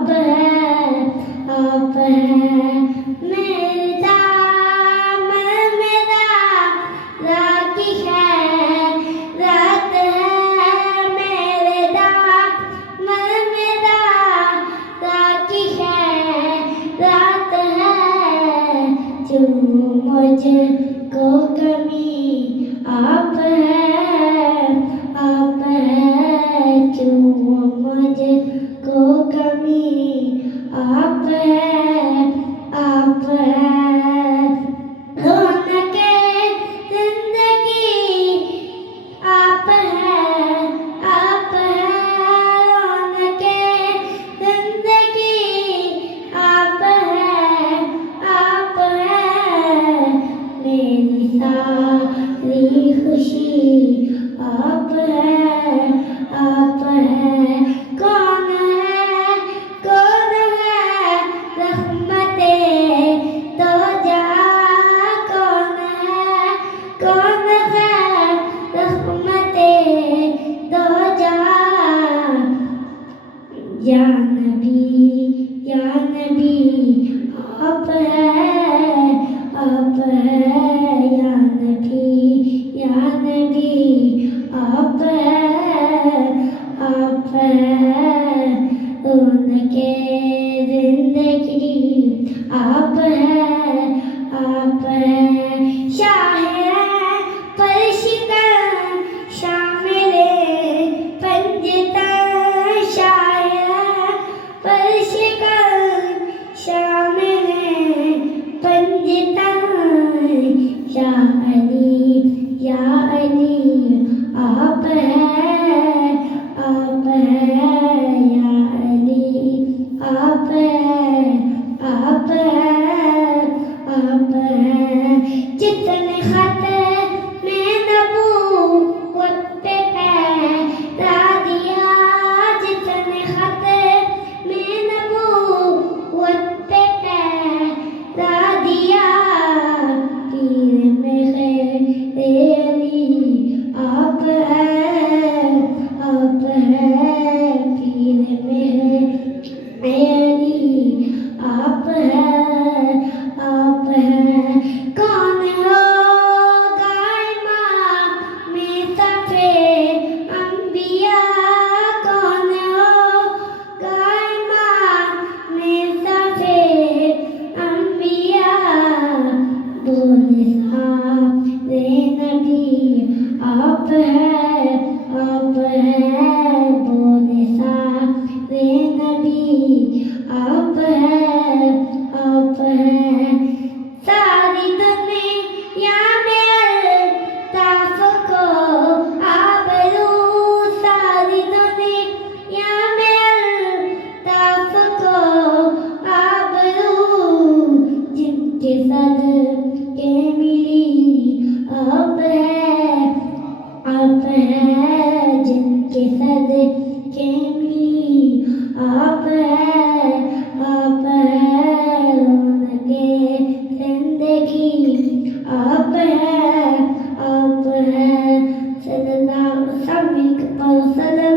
آپ ہیں آپ ہیں میرے دامن میں رات ہے رات ہے میرے دامن میں رات ہے رات ہے جو مجھ کو کمی آپ ہیں آپ ہیں جو مجھ کو کمی آپ ہیں آپ ہیں رونق زندگی آپ ہیں آپ ہیں رونق زندگی آپ ہیں آپ ہیں میری ساری خوشی آپ ہیں آپ ہیں کون ہے رحمت تو جہاں کون ہے رحمت تو جہاں یا نبی آپ ہیں آپ ہیں یا نبی آپ ہیں آپ ہیں رونق زندگی آپ ہیں آپ ہیں شاہ پر شکن شامل پنجتن شاہ پر شکن شامل پنجتن یا علی آپ ہیں آپ ہیں یا علی آپ ہیں آپ ہیں آپ ہیں جتنے خط میں نبوت پہ پہرا دیا جتنے خط میں نبوت پہ پہرا دیا پیر میں خیر علی آپ ہیں آپ ہیں پیر میں علی آپ ہیں آپ ہیں کون ہوگا امام صفِ انبیاء کون ہوگا امام صفِ انبیاء بولے سارے نبی آپ ہیں آپ ہیں بولے سارے نبی آپ ہیں آپ ہیں ساری دنیا میں الطاف کو آبرو ساری دنیا میں الطاف کو آبرو جن کے صدقے ملی آپ ہیں آپ ہیں جن کے صدقے ملی آپ ہیں آپ ہیں رونق زندگی آپ ہیں آپ ہیں صلی اللہ علیہ وسلم